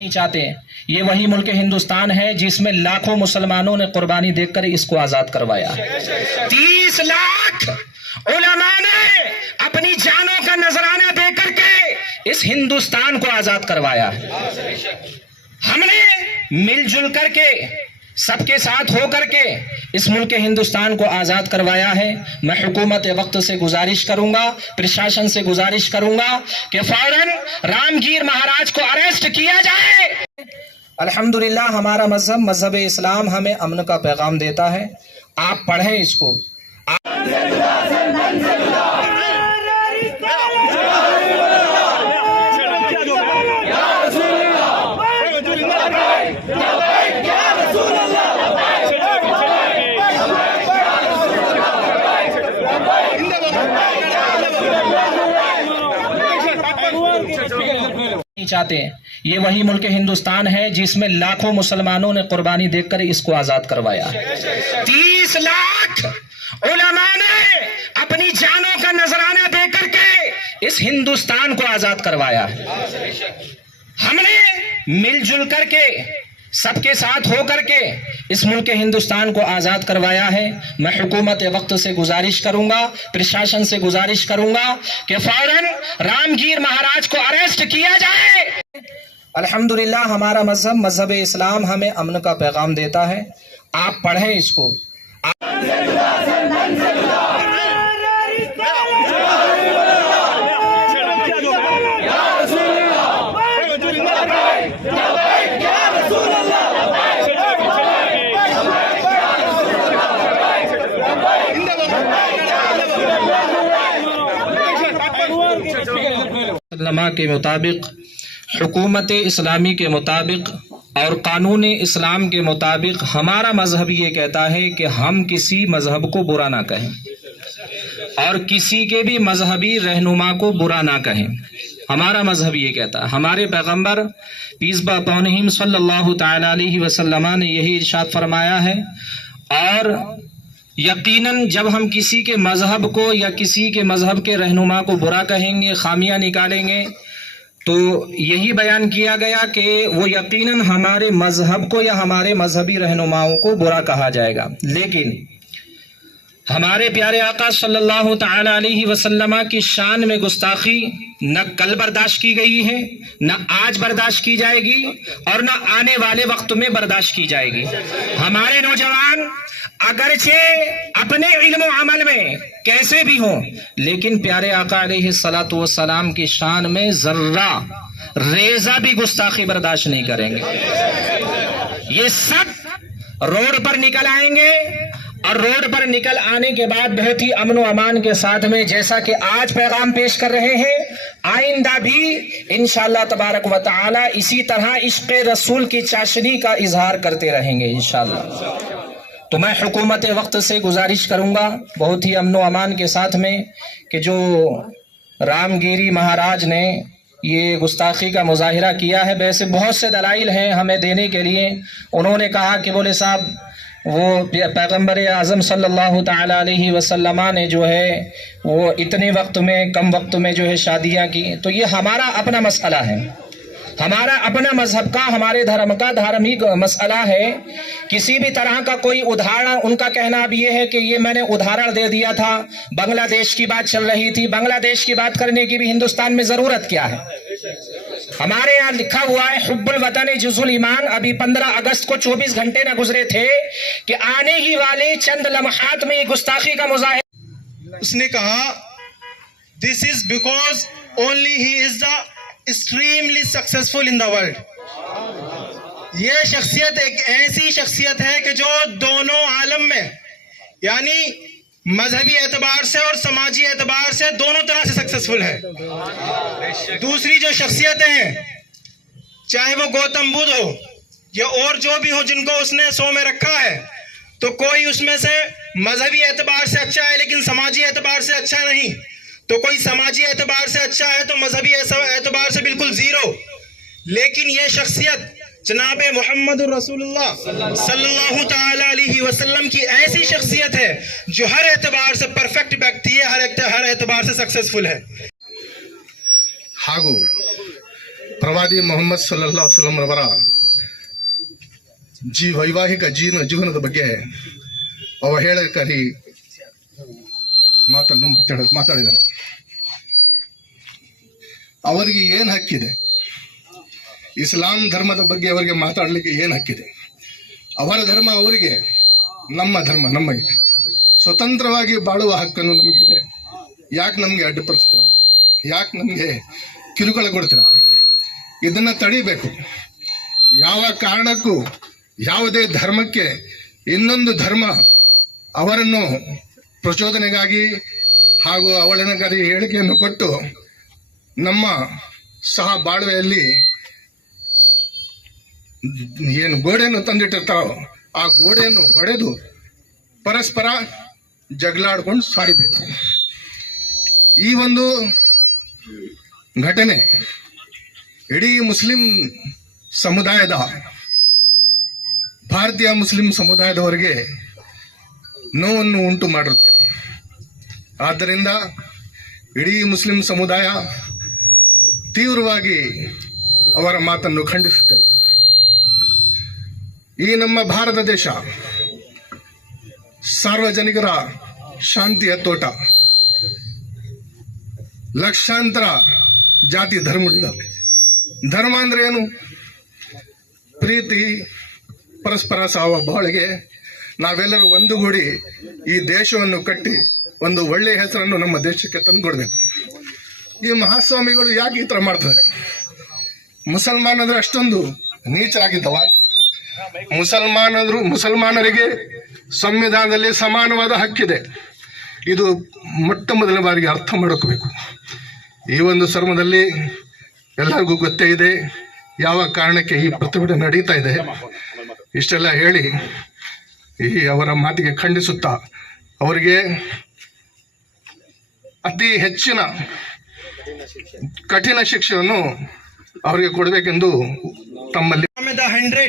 نہیں چاہتے. یہ وہی ملک ہندوستان ہے جس میں لاکھوں مسلمانوں نے قربانی دے کر اس کو آزاد کروایا. 30 لاکھ علماء نے اپنی جانوں کا نذرانہ دے کر کے اس ہندوستان کو آزاد کروایا. ہم نے مل جل کر کے سب کے ساتھ ہو کر کے اس ملک ہندوستان کو آزاد کروایا ہے. میں حکومت وقت سے گزارش کروں گا، پرشاسن سے گزارش کروں گا کہ فوراً رام گیر مہاراج کو اریسٹ کیا جائے. الحمدللہ ہمارا مذہب اسلام ہمیں امن کا پیغام دیتا ہے. آپ پڑھیں اس کو. نہیں چاہتے. یہ وہی ملک ہندوستان ہے جس میں لاکھوں مسلمانوں نے قربانی دے کر اس کو آزاد کروایا. 30 لاکھ علماء نے اپنی جانوں کا نذرانہ دے کر کے اس ہندوستان کو آزاد کروایا. ہم نے مل جل کر کے سب کے ساتھ ہو کر کے اس ملک ہندوستان کو آزاد کروایا ہے. میں حکومت وقت سے گزارش کروں گا، پرشاسن سے گزارش کروں گا کہ فوراً رام گیر مہاراج کو اریسٹ کیا جائے. الحمدللہ ہمارا مذہب اسلام ہمیں امن کا پیغام دیتا ہے. آپ پڑھیں اس کو. کے مطابق، حکومت اسلامی کے مطابق اور قانون اسلام کے مطابق ہمارا مذہب یہ کہتا ہے کہ ہم کسی مذہب کو برا نہ کہیں اور کسی کے بھی مذہبی رہنما کو برا نہ کہیں. ہمارا مذہب یہ کہتا ہے. ہمارے پیغمبر پیس بی اپون ہم صلی اللہ تعالی علیہ وسلم نے یہی ارشاد فرمایا ہے. اور یقیناً جب ہم کسی کے مذہب کو یا کسی کے مذہب کے رہنما کو برا کہیں گے، خامیاں نکالیں گے، تو یہی بیان کیا گیا کہ وہ یقیناً ہمارے مذہب کو یا ہمارے مذہبی رہنماؤں کو برا کہا جائے گا. لیکن ہمارے پیارے آقا صلی اللہ تعالی علیہ وسلم کی شان میں گستاخی نہ کل برداشت کی گئی ہے، نہ آج برداشت کی جائے گی، اور نہ آنے والے وقت میں برداشت کی جائے گی. ہمارے نوجوان اگرچہ اپنے علم و عمل میں کیسے بھی ہوں، لیکن پیارے آقا علیہ الصلوۃ والسلام کی شان میں ذرہ ریزہ بھی گستاخی برداشت نہیں کریں گے. یہ سب روڈ پر نکل آئیں گے، اور روڈ پر نکل آنے کے بعد بہت ہی امن و امان کے ساتھ میں جیسا کہ آج پیغام پیش کر رہے ہیں، آئندہ بھی انشاءاللہ تبارک و تعالی اسی طرح عشق رسول کی چاشنی کا اظہار کرتے رہیں گے انشاءاللہ. تو میں حکومت وقت سے گزارش کروں گا بہت ہی امن و امان کے ساتھ میں کہ جو رام گیری مہاراج نے یہ گستاخی کا مظاہرہ کیا ہے، ویسے بہت سے دلائل ہیں ہمیں دینے کے لیے. انہوں نے کہا کہ بولے صاحب وہ پیغمبر اعظم صلی اللہ تعالی علیہ وسلم نے جو ہے وہ اتنے وقت میں کم وقت میں جو ہے شادیاں کی. تو یہ ہمارا اپنا مسئلہ ہے، ہمارا اپنا مذہب کا، ہمارے دھرم کا دھارمک مسئلہ ہے. کسی بھی طرح کا کوئی ادھارن، ان کا کہنا اب یہ ہے کہ یہ میں نے ادھارن دے دیا تھا، بنگلہ دیش کی بات چل رہی تھی، بنگلہ دیش کی بات کرنے کی بھی ہندوستان میں ضرورت کیا ہے؟ ہمارے یہاں لکھا ہوا ہے حب الوطن جزء الایمان. ابھی 15 اگست کو 24 گھنٹے نہ گزرے تھے کہ آنے ہی والے چند لمحات میں یہ گستاخی کا مظاہرہ. اس نے کہا this is because only he is the extremely successful in the world. یہ شخصیت ایک ایسی شخصیت ہے کہ جو دونوں عالم میں یعنی مذہبی اعتبار سے اور سماجی اعتبار سے دونوں طرح سے سکسیسفل ہے. دوسری جو شخصیتیں ہیں، چاہے وہ گوتم بدھ ہو یا اور جو بھی ہو جن کو اس نے 100 میں رکھا ہے، تو کوئی اس میں سے مذہبی اعتبار سے اچھا ہے لیکن سماجی اعتبار سے اچھا نہیں، تو کوئی سماجی اعتبار سے اچھا ہے تو مذہبی اعتبار سے بالکل زیرو. لیکن یہ شخصیت جناب محمد رسول اللہ صلی اللہ تعالی علیہ وسلم کی ایسی شخصیت ہے جو ہر اعتبار سے پرفیکٹ ویکتی ہے، ہر اعتبار سے سکسیسفل ہے. ಹಾಗೂ ಪ್ರವಾದಿ ಮೊಹಮ್ಮದ್ ಸಲ್ಲಲ್ಲಾಹು ಅಲೈಹಿ ವಸಲ್ಲಂ ರವರ ವೈವಾಹಿಕ ಜೀವನದ ಬಗ್ಗೆ ಅವಹೇಳನಕಾರಿ ಮಾತನ್ನು ಮಾತಾಡಿದ್ದಾರೆ. ಅವರಿಗೆ ಏನು ಹಕ್ಕಿದೆ? ಇಸ್ಲಾಂ ಧರ್ಮದ ಬಗ್ಗೆ ಅವರಿಗೆ ಮಾತಾಡಲಿಕ್ಕೆ ಏನು ಹಕ್ಕಿದೆ? ಅವರ ಧರ್ಮ ಅವರಿಗೆ, ನಮ್ಮ ಧರ್ಮ ನಮಗೆ. ಸ್ವತಂತ್ರವಾಗಿ ಬಾಳುವ ಹಕ್ಕನ್ನು ನಮಗಿದೆ. ಯಾಕೆ ನಮಗೆ ಅಡ್ಡಿಪಡಿಸ್ತೀರ? ಯಾಕೆ ನಮಗೆ ಕಿರುಕುಳ ಕೊಡ್ತೀರ? ಇದನ್ನು ತಡಿಬೇಕು. ಯಾವ ಕಾರಣಕ್ಕೂ ಯಾವುದೇ ಧರ್ಮಕ್ಕೆ ಇನ್ನೊಂದು ಧರ್ಮ ಅವರನ್ನು ಪ್ರಚೋದನೆಗಾಗಿ ಹಾಗೂ ಅವಹೇಳನಕಾರಿ ಹೇಳಿಕೆಯನ್ನು ಕೊಟ್ಟು ನಮ್ಮ ಸಹ ಬಾಳ್ವೆಯಲ್ಲಿ ಏನು ಗೋಡೆಯನ್ನು ತಂದಿಟ್ಟಿರ್ತಾರೋ ಆ ಗೋಡೆಯನ್ನು ಹೊಡೆದು ಪರಸ್ಪರ ಜಗಳಾಡ್ಕೊಂಡು ಸಾಯಬೇಕು. ಈ ಒಂದು ಘಟನೆ ಇಡೀ ಮುಸ್ಲಿಂ ಸಮುದಾಯದ, ಭಾರತೀಯ ಮುಸ್ಲಿಂ ಸಮುದಾಯದವರಿಗೆ ನೋವನ್ನು ಉಂಟು ಮಾಡಿರುತ್ತೆ. ಆದ್ದರಿಂದ ಇಡೀ ಮುಸ್ಲಿಂ ಸಮುದಾಯ ತೀವ್ರವಾಗಿ ಅವರ ಮಾತನ್ನು ಖಂಡಿಸುತ್ತೇವೆ. ಈ ನಮ್ಮ ಭಾರತ ದೇಶ ಸಾರ್ವಜನಿಕರ ಶಾಂತಿಯ ತೋಟ. ಲಕ್ಷಾಂತರ ಜಾತಿ ಧರ್ಮಗಳಿದ್ದಾವೆ. ಧರ್ಮ ಅಂದ್ರೆ ಏನು? ಪ್ರೀತಿ, ಪರಸ್ಪರ ಬಾಳಿಗೆ ನಾವೆಲ್ಲರೂ ಒಂದುಗೂಡಿ ಈ ದೇಶವನ್ನು ಕಟ್ಟಿ ಒಂದು ಒಳ್ಳೆಯ ಹೆಸರನ್ನು ನಮ್ಮ ದೇಶಕ್ಕೆ ತಂದುಕೊಡ್ಬೇಕು. ಈ ಮಹಾಸ್ವಾಮಿಗಳು ಯಾಕೆ ಈ ಥರ ಮಾಡ್ತಾರೆ? ಮುಸಲ್ಮಾನರು ಅಷ್ಟೊಂದು ನೀಚರಾಗಿದ್ದವ? ಮುಸಲ್ಮಾನರಿಗೆ ಸಂವಿಧಾನದಲ್ಲಿ ಸಮಾನವಾದ ಹಕ್ಕಿದೆ. ಇದು ಮೊಟ್ಟ ಮೊದಲ ಬಾರಿಗೆ ಅರ್ಥ ಮಾಡ್ಕೋಬೇಕು. ಈ ಒಂದು ಧರ್ಮದಲ್ಲಿ ಎಲ್ಲರಿಗೂ ಗೊತ್ತೇ ಇದೆ ಯಾವ ಕಾರಣಕ್ಕೆ ಈ ಪ್ರತಿಭಟನೆ ನಡೀತಾ ಇದೆ. ಇಷ್ಟೆಲ್ಲ ಹೇಳಿ ಈ ಅವರ ಮಾತಿಗೆ ಖಂಡಿಸುತ್ತಾ ಅವರಿಗೆ ಅತಿ ಹೆಚ್ಚಿನ ಕಠಿಣ ಶಿಕ್ಷೆಯನ್ನು ಅವರಿಗೆ ಕೊಡಬೇಕೆಂದು ತಮ್ಮಲ್ಲಿ 100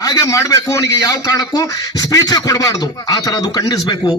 ಹಾಗೆ ಮಾಡಬೇಕು. ಅವನಿಗೆ ಯಾವ ಕಾರಣಕ್ಕೂ ಸ್ಪೀಚ್ ಕೊಡಬಾರ್ದು. ಆ ತರ ಅದು ಖಂಡಿಸಬೇಕು.